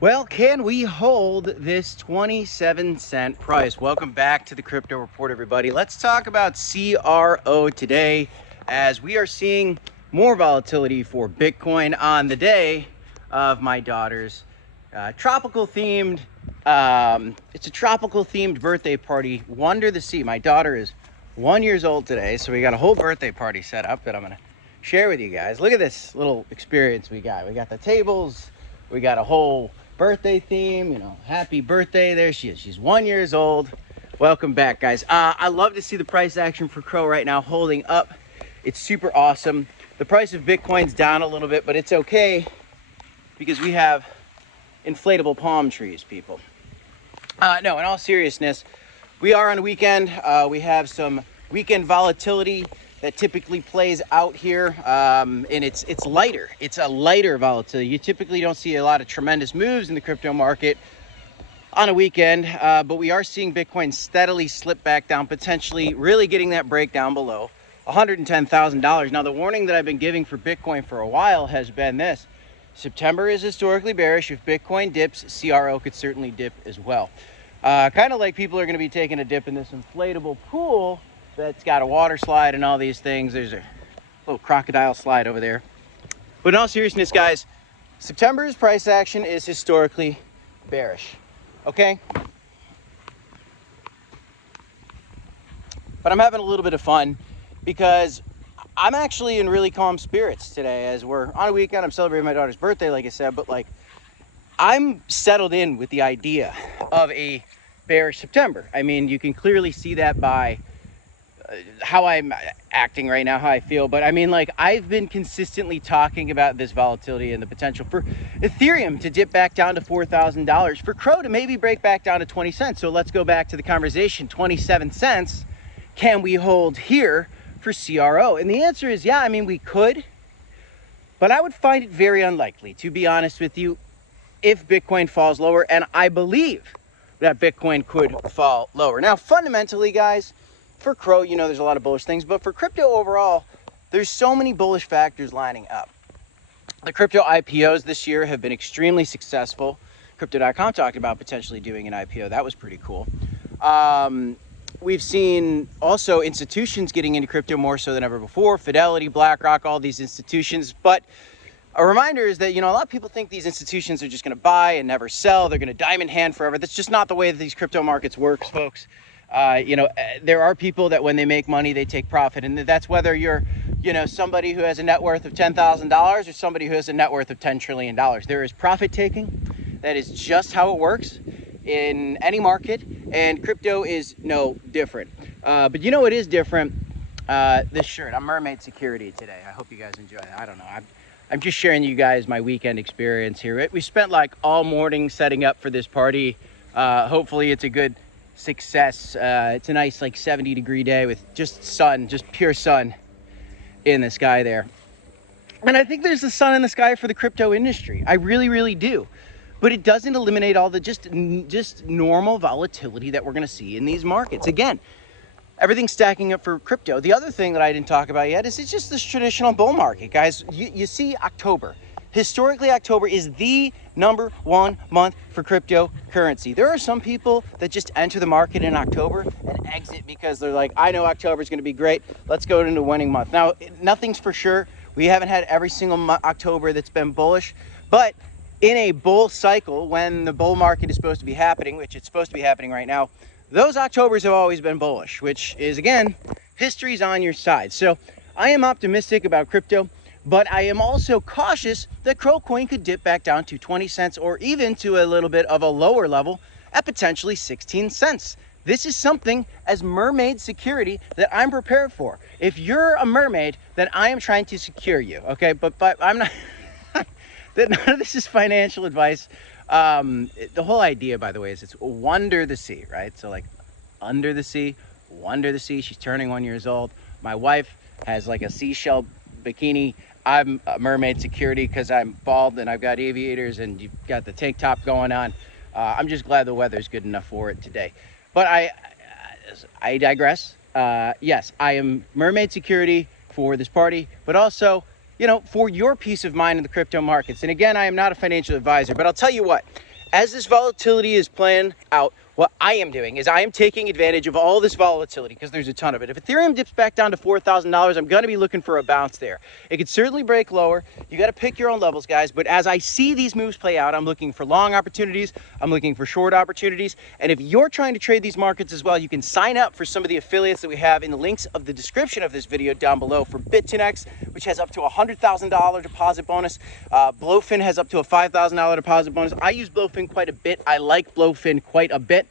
Well, can we hold this 27-cent price? Welcome back to the Crypto Report, everybody. Let's talk about CRO today, as we are seeing more volatility for Bitcoin on the day of my daughter's tropical themed. It's a tropical themed birthday party, Wonder the Sea. My daughter is 1 year old today, so we got a whole birthday party set up that I'm gonna share with you guys. Look at this little experience we got. We got the tables, we got a whole birthday theme, happy birthday. There she is. She's 1 year old. Welcome back, guys. I love to see the price action for CRO right now holding up. It's super awesome. The price of Bitcoin's down a little bit, but it's okay because we have inflatable palm trees, people. No, in all seriousness, we are on a weekend. We have some weekend volatility that typically plays out here, and it's lighter. It's a lighter volatility. You typically don't see a lot of tremendous moves in the crypto market on a weekend, but we are seeing Bitcoin steadily slip back down, potentially really getting that breakdown below $110,000. Now, the warning that I've been giving for Bitcoin for a while has been this: September is historically bearish. If Bitcoin dips, CRO could certainly dip as well. Kind of like people are going to be taking a dip in this inflatable pool that's got a water slide and all these things. There's a little crocodile slide over there. But in all seriousness, guys, September's price action is historically bearish, okay? But I'm having a little bit of fun because I'm actually in really calm spirits today, as we're on a weekend. I'm celebrating my daughter's birthday, like I said, but I'm settled in with the idea of a bearish September. I mean, you can clearly see that by how I'm acting right now, how I feel. But I mean, I've been consistently talking about this volatility and the potential for Ethereum to dip back down to $4,000, for CRO to maybe break back down to 20 cents. So let's go back to the conversation. 27 cents, can we hold here for CRO? And the answer is yeah. I mean, we could, but I would find it very unlikely, to be honest with you, if Bitcoin falls lower. And I believe that Bitcoin could fall lower. Now, fundamentally, guys, for CRO, there's a lot of bullish things, but for crypto overall, there's so many bullish factors lining up. The crypto IPOs this year have been extremely successful. Crypto.com talked about potentially doing an IPO. That was pretty cool. We've seen also institutions getting into crypto more so than ever before. Fidelity, BlackRock, all these institutions. But a reminder is that, a lot of people think these institutions are just going to buy and never sell. They're going to diamond hand forever. That's just not the way that these crypto markets work, folks. There are people that when they make money, they take profit. And that's whether you're, somebody who has a net worth of $10,000 or somebody who has a net worth of $10 trillion. There is profit taking. That is just how it works in any market. And crypto is no different. But it is different. This shirt. I'm Mermaid Security today. I hope you guys enjoy it. I don't know. I'm just sharing you guys my weekend experience here. We spent all morning setting up for this party. Hopefully it's a good success. It's a nice 70-degree day with just sun, just pure sun in the sky there. And I think there's the sun in the sky for the crypto industry. I really, really do. But it doesn't eliminate all the just normal volatility that we're going to see in these markets. Again, everything's stacking up for crypto. The other thing that I didn't talk about yet is it's just this traditional bull market, guys. You see October. Historically, October is the #1 month for cryptocurrency. There are some people that just enter the market in October and exit because they're like, I know October is going to be great. Let's go into a winning month. Now, nothing's for sure. We haven't had every single October that's been bullish, but in a bull cycle, when the bull market is supposed to be happening, which it's supposed to be happening right now, those Octobers have always been bullish, which is, again, history's on your side. So I am optimistic about crypto, but I am also cautious that CRO coin could dip back down to 20 cents or even to a little bit of a lower level at potentially 16 cents. This is something as Mermaid Security that I'm prepared for. If you're a mermaid, then I am trying to secure you, okay? But I'm not, that none of this is financial advice. The whole idea, by the way, is it's Wonder the Sea, right? So under the sea, Wonder the Sea. She's turning 1 year old. My wife has a seashell bikini. I'm a Mermaid Security because I'm bald and I've got aviators and you've got the tank top going on. I'm just glad the weather's good enough for it today. But I digress. Yes, I am Mermaid Security for this party, but also you know, for your peace of mind in the crypto markets. And again, I am not a financial advisor, but I'll tell you what, as this volatility is playing out, what I am doing is I am taking advantage of all this volatility because there's a ton of it. If Ethereum dips back down to $4,000, I'm going to be looking for a bounce there. It could certainly break lower. You got to pick your own levels, guys. But as I see these moves play out, I'm looking for long opportunities. I'm looking for short opportunities. And if you're trying to trade these markets as well, you can sign up for some of the affiliates that we have in the links of the description of this video down below for Bit10X, which has up to a $100,000 deposit bonus. Blowfin has up to a $5,000 deposit bonus. I use Blowfin quite a bit. I like Blowfin quite a bit.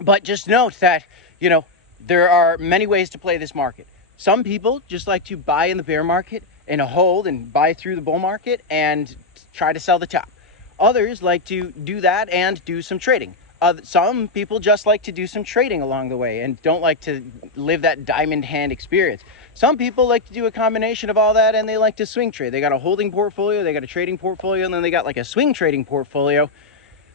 But just note that, you know, there are many ways to play this market. Some people just like to buy in the bear market and hold and buy through the bull market and try to sell the top. Others like to do that and do some trading. Some people just like to do some trading along the way and don't like to live that diamond hand experience. Some people like to do a combination of all that and they like to swing trade. They got a holding portfolio, they got a trading portfolio, and then they got like a swing trading portfolio.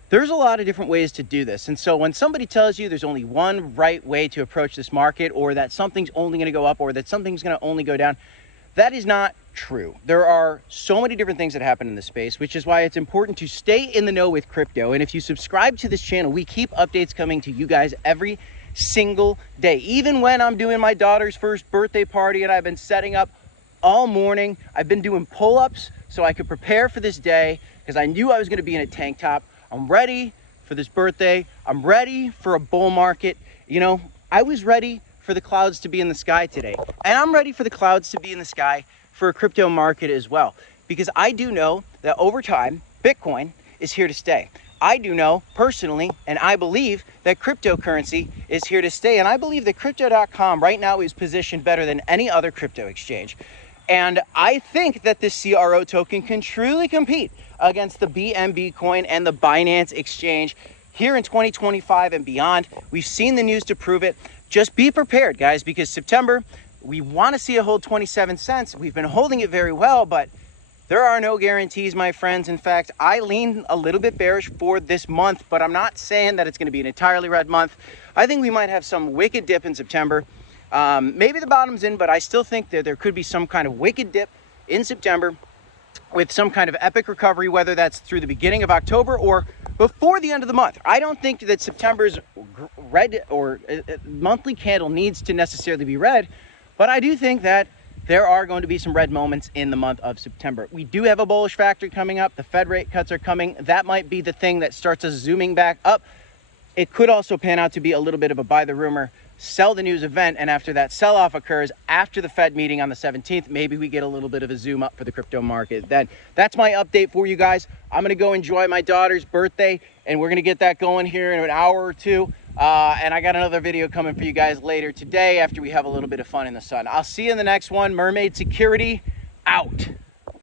There's a lot of different ways to do this. And so when somebody tells you there's only one right way to approach this market, or that something's only going to go up, or that something's going to only go down, that is not true. There are so many different things that happen in this space, which is why it's important to stay in the know with crypto. And if you subscribe to this channel, we keep updates coming to you guys every single day. Even when I'm doing my daughter's first birthday party and I've been setting up all morning, I've been doing pull-ups so I could prepare for this day because I knew I was going to be in a tank top. I'm ready for this birthday. I'm ready for a bull market. You know, I was ready for the clouds to be in the sky today. And I'm ready for the clouds to be in the sky for a crypto market as well. Because I do know that over time, Bitcoin is here to stay. I do know personally, and I believe that cryptocurrency is here to stay. And I believe that crypto.com right now is positioned better than any other crypto exchange. And I think that this CRO token can truly compete against the BNB coin and the Binance exchange here in 2025 and beyond. We've seen the news to prove it. Just be prepared, guys, because September, we want to see it hold 27 cents. We've been holding it very well, but there are no guarantees, my friends. In fact, I lean a little bit bearish for this month, but I'm not saying that it's going to be an entirely red month. I think we might have some wicked dip in September. Maybe the bottom's in, but I still think that there could be some kind of wicked dip in September with some kind of epic recovery, whether that's through the beginning of October or before the end of the month. I don't think that September's red or monthly candle needs to necessarily be red, but I do think that there are going to be some red moments in the month of September. We do have a bullish factor coming up. The Fed rate cuts are coming. That might be the thing that starts us zooming back up. It could also pan out to be a little bit of a buy the rumor, sell the news event, and after that sell-off occurs after the Fed meeting on the 17th, maybe we get a little bit of a zoom up for the crypto market. Then that's my update for you guys. I'm going to go enjoy my daughter's birthday, and we're going to get that going here in an hour or two. And I got another video coming for you guys later today after we have a little bit of fun in the sun. I'll see you in the next one. Mermaid Security out.